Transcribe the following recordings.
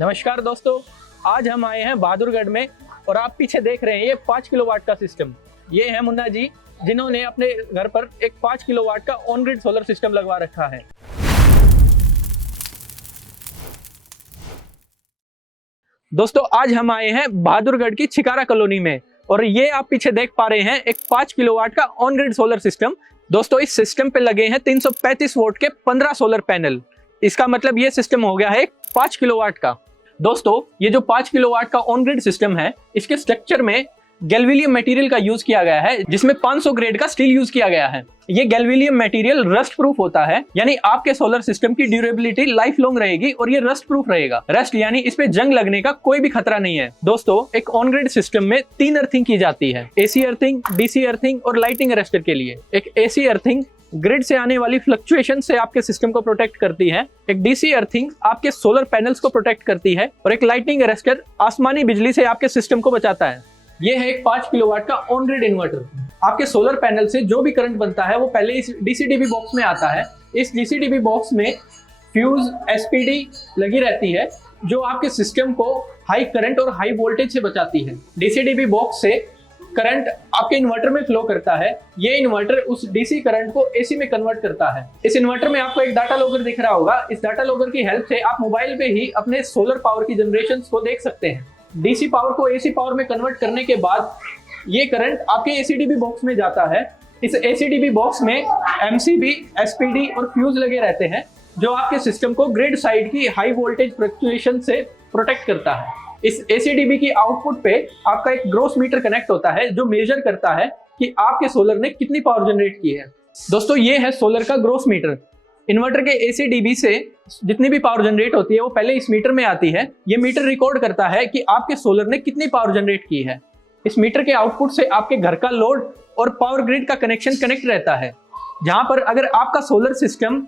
नमस्कार दोस्तों, आज हम आए हैं बहादुरगढ़ में और आप पीछे देख रहे हैं ये 5 किलोवाट का सिस्टम। ये है मुन्ना जी, जिन्होंने अपने घर पर एक 5 किलोवाट का ऑन ग्रिड सोलर सिस्टम लगवा रखा है। दोस्तों, आज हम आए हैं बहादुरगढ़ की छिकारा कॉलोनी में और ये आप पीछे देख पा रहे हैं एक 5 किलोवाट का ऑन ग्रिड सोलर सिस्टम। दोस्तों, इस सिस्टम पे लगे हैं 335 वोल्ट के 15 सोलर पैनल। इसका मतलब ये सिस्टम हो गया है 5 किलोवाट का। दोस्तों, ये जो 5 किलोवाट का ऑन ग्रिड सिस्टम है, इसके स्ट्रक्चर में गैल्वेलियम मटेरियल का यूज किया गया है, जिसमें 500 ग्रेड का स्टील यूज किया गया है। ये गैल्वेलियम मटेरियल रस्ट प्रूफ होता है, यानी आपके सोलर सिस्टम की ड्यूरेबिलिटी लाइफ लॉन्ग रहेगी और ये रस्ट प्रूफ रहेगा। रस्ट यानी इस पे जंग लगने का कोई भी खतरा नहीं है। दोस्तों, एक ऑन ग्रिड सिस्टम में 3 अर्थिंग की जाती है, एसी अर्थिंग, डीसी अर्थिंग और लाइटिंग अरेस्टर के लिए। एक एसी अर्थिंग ग्रिड से आने वाली फ्लक्चुएशन से आपके सिस्टम को प्रोटेक्ट करती है, एक डीसी अर्थिंग आपके सोलर पैनल्स को प्रोटेक्ट करती है और एक लाइटिंग अरेस्टर आसमानी बिजली से आपके सिस्टम को बचाता है। ये है एक 5 किलोवाट का ऑन ग्रिड इन्वर्टर। आपके सोलर पैनल से जो भी करंट बनता है वो पहले इस डीसीडीबी बॉक्स में आता है। इस डीसीडीबी बॉक्स में फ्यूज एसपीडी लगी रहती है, जो आपके सिस्टम को हाई करंट और हाई वोल्टेज से बचाती है। डीसीडीबी बॉक्स से करंट आपके इन्वर्टर में फ्लो करता है। ये इन्वर्टर उस डीसी करंट को एसी में कन्वर्ट करता है। इस इन्वर्टर में आपको एक डाटा लॉगर दिख रहा होगा। इस डाटा लॉगर की हेल्प से आप मोबाइल पे ही अपने सोलर पावर की जनरेशन को देख सकते हैं। डीसी पावर को एसी पावर में कन्वर्ट करने के बाद ये करंट आपके एसीडीबी बॉक्स में जाता है। इस एसीडीबी बॉक्स में एमसीबी, एसपीडी और फ्यूज लगे रहते हैं, जो आपके सिस्टम को ग्रिड साइड की हाई वोल्टेज फ्लक्चुएशन से प्रोटेक्ट करता है। इस एसीडीबी की आउटपुट पे आपका एक ग्रोस मीटर कनेक्ट होता है, जो मेजर करता है कि आपके सोलर ने कितनी पावर जनरेट की है। दोस्तों, ये है सोलर का ग्रोस मीटर। इन्वर्टर के एसीडीबी से जितनी भी पावर जनरेट होती है वो पहले इस मीटर में आती है। ये मीटर रिकॉर्ड करता है कि आपके सोलर ने कितनी पावर जनरेट की है। इस मीटर के आउटपुट से आपके घर का लोड और पावर ग्रिड का कनेक्शन कनेक्ट रहता है, जहां पर अगर आपका सोलर सिस्टम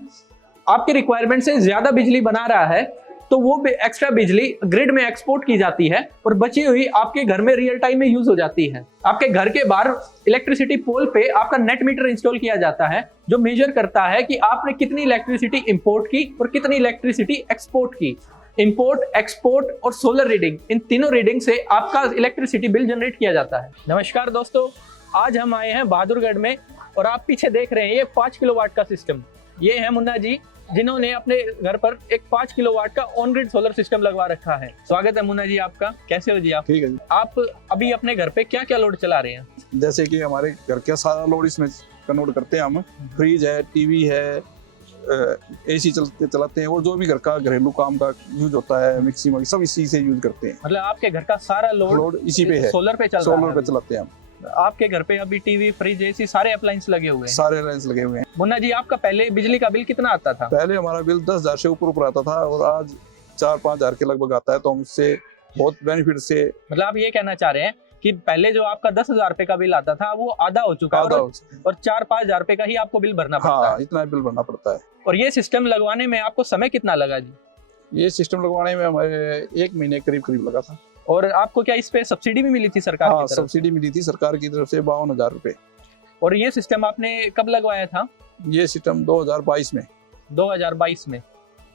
आपके रिक्वायरमेंट से ज्यादा बिजली बना रहा है तो वो एक्स्ट्रा बिजली ग्रिड में एक्सपोर्ट की जाती है और बची हुई आपके घर में रियल टाइम में यूज हो जाती है। आपके घर के बाहर इलेक्ट्रिसिटी पोल पे आपका नेट मीटर इंस्टॉल किया जाता है, जो मेजर करता है कि आपने कितनी इलेक्ट्रिसिटी इंपोर्ट की और कितनी इलेक्ट्रिसिटी एक्सपोर्ट की। इंपोर्ट, एक्सपोर्ट और सोलर रीडिंग, इन तीनों रीडिंग से आपका इलेक्ट्रिसिटी बिल जनरेट किया जाता है। नमस्कार दोस्तों, आज हम आए हैं बहादुरगढ़ में और आप पीछे देख रहे हैं ये 5 किलोवाट का सिस्टम। ये है मुन्ना जी, जिन्होंने अपने घर पर एक 5 किलोवाट का ऑन ग्रिड सोलर सिस्टम लगवा रखा है। स्वागत है मुन्ना जी आपका। कैसे हो जी आप? ठीक है जी। आप अभी अपने घर पे क्या क्या लोड चला रहे हैं? जैसे कि हमारे घर का सारा लोड इसमें कन्वर्ट करते हैं हम। फ्रिज है, टीवी है, एसी चलाते हैं और जो भी घर का घरेलू काम का यूज होता है, मिक्सी में सब इसी से यूज करते हैं। मतलब आपके घर का सारा लोड इसी पे है, सोलर पे चल रहा है। सोलर पे चलाते हैं हम। आपके घर पे अभी टीवी, फ्रिज, एसी सारे अप्लायंस लगे हुए हैं? सारे अप्लायंस लगे हुए हैं। मुन्ना जी, आपका पहले बिजली का बिल कितना आता था? पहले हमारा बिल 10,000 से ऊपर आता था और आज 4-5 हजार के लगभग आता है, तो हम उससे बहुत बेनिफिट से। मतलब आप ये कहना चाह रहे हैं कि पहले जो आपका 10,000 रुपए का बिल आता था वो आधा हो चुका है और 4-5 हजार रुपए का ही आपको बिल भरना पड़ता है। इतना बिल भरना पड़ता है। और ये सिस्टम लगवाने में आपको समय कितना लगा जी? ये सिस्टम लगवाने में हमारे 1 महीने करीब लगा था। और आपको क्या इस पे सब्सिडी भी मिली थी सरकार की तरफ? सब्सिडी मिली थी सरकार की तरफ से 52,000 रुपए। और ये सिस्टम आपने कब लगवाया था? ये सिस्टम 2022 में। 2022 में।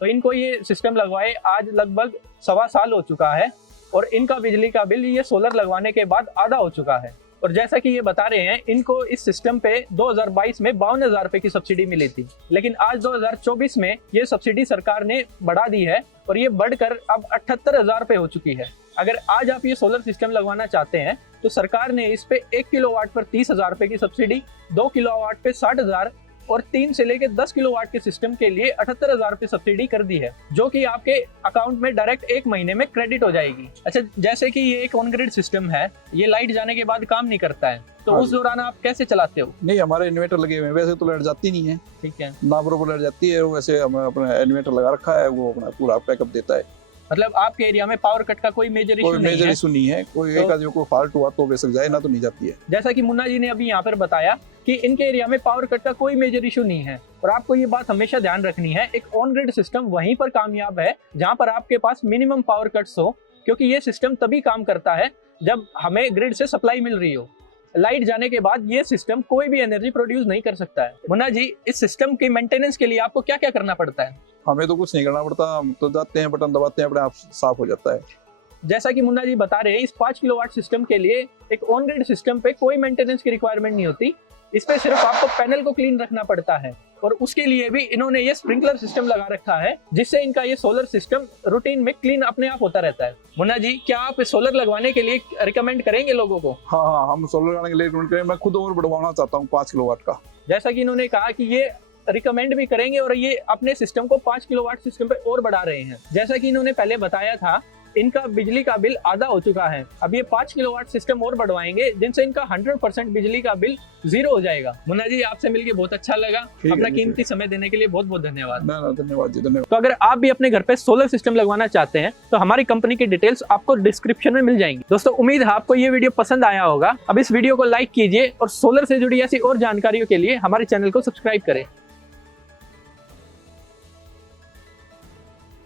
तो इनको ये सिस्टम लगवाए आज लगभग 1.25 साल हो चुका है और इनका बिजली का बिल ये सोलर लगवाने के बाद आधा हो चुका है। और जैसा कि ये बता रहे हैं, इनको इस सिस्टम पे 2022 में 52,000 रुपए की सब्सिडी मिली थी, लेकिन आज 2024 में ये सब्सिडी सरकार ने बढ़ा दी है और ये बढ़कर अब 78,000 रुपए हो चुकी है। अगर आज आप ये सोलर सिस्टम लगवाना चाहते हैं तो सरकार ने इस पे 1 किलोवाट पर 30,000 रुपए की सब्सिडी, 2 किलोवाट पे 60,000 और 3 से लेकर 10 किलोवाट के सिस्टम के लिए 78,000 रुपए सब्सिडी कर दी है, जो कि आपके अकाउंट में डायरेक्ट 1 महीने में क्रेडिट हो जाएगी। अच्छा, जैसे कि ये एक ऑन ग्रिड सिस्टम है, ये लाइट जाने के बाद काम नहीं करता है, तो उस दौरान आप कैसे चलाते हो? नहीं, हमारे इन्वर्टर लगे हुए हैं, वैसे तो लाइट जाती नहीं है। ठीक है, ना बरोबर लाइट जाती है, वैसे हम अपना इन्वर्टर लगा रखा है, वो अपना पूरा बैकअप देता है। मतलब आपके एरिया में पावर कट का कोई मेजर इशू नहीं है? कोई एक आदमी को फॉल्ट हुआ तो बेशक जाए, ना तो नहीं जाती है। जैसा कि मुन्ना जी ने अभी यहाँ पर बताया कि इनके एरिया में पावर कट का कोई मेजर इशू नहीं है। और आपको ये बात हमेशा ध्यान रखनी है, एक ऑन ग्रिड सिस्टम वहीं पर कामयाब है जहां पर आपके पास मिनिमम पावर कट्स हो, क्योंकि ये सिस्टम तभी काम करता है जब हमें ग्रिड से सप्लाई मिल रही हो। लाइट जाने के बाद ये सिस्टम कोई भी एनर्जी प्रोड्यूस नहीं कर सकता है। मुन्ना जी, इस सिस्टम के मेंटेनेंस के लिए आपको क्या क्या करना पड़ता है? हमें तो कुछ नहीं करना पड़ता, हम तो जाते हैं, बटन दबाते हैं, अपने आप साफ हो जाता है। जैसा कि मुन्ना जी बता रहे हैं, इस 5 किलोवाट सिस्टम के लिए एक ऑन ग्रिड सिस्टम पे कोई मेंटेनेंस की रिक्वायरमेंट नहीं होती। इस पे सिर्फ आपको पैनल को क्लीन रखना पड़ता है, और उसके लिए भी इन्होंने ये स्प्रिंकलर सिस्टम लगा रखा है, जिससे इनका ये सोलर सिस्टम रूटीन में क्लीन अपने आप होता रहता है। मुन्ना जी, क्या आप सोलर लगवाने के लिए रिकमेंड करेंगे लोगों को? हाँ, हम सोलर लगाने के लिए रिकमेंड करें। मैं खुद और बढ़वाना चाहता हूँ 5 किलोवाट का। जैसा कि इन्होंने कहा कि ये रिकमेंड भी करेंगे और ये अपने सिस्टम को 5 किलोवाट सिस्टम पे और बढ़ा रहे हैं। जैसा कि इन्होंने पहले बताया था, इनका बिजली का बिल आधा हो चुका है। अब ये 5 किलोवाट सिस्टम और बढ़वाएंगे, जिनसे इनका 100% बिजली का बिल 0 हो जाएगा। मुन्ना जी, आपसे मिलके बहुत अच्छा लगा। अपना कीमती समय देने के लिए बहुत बहुत धन्यवाद। धन्यवाद जी, धन्यवाद। तो अगर आप भी अपने घर पे सोलर सिस्टम लगवाना चाहते हैं तो हमारी कंपनी की डिटेल्स आपको डिस्क्रिप्शन में मिल जाएंगी। दोस्तों, उम्मीद है आपको ये वीडियो पसंद आया होगा। अब इस वीडियो को लाइक कीजिए और सोलर से जुड़ी ऐसी और जानकारियों के लिए हमारे चैनल को सब्सक्राइब करें।